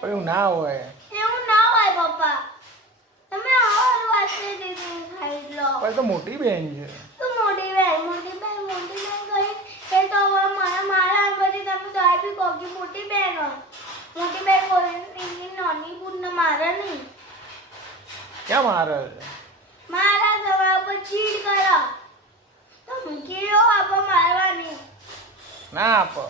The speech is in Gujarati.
પણ એવું ના હોય. એવું ના હોય પપ્પા. તમે આવો વાંચી દીધી ખાઈ લો. પણ તો મોટી બેન છે. તો મોટી બેન કહી એ તો હવે મારા પછી તમે તો બી કોકી મોટી બેન હોય. મોટી બેન બોલી નાની બુન મારે નહીં. ક્યાં મારે મારા સવા પર ચીડ કરો તો મૂકી દો આપો મારવાની. ના આપો.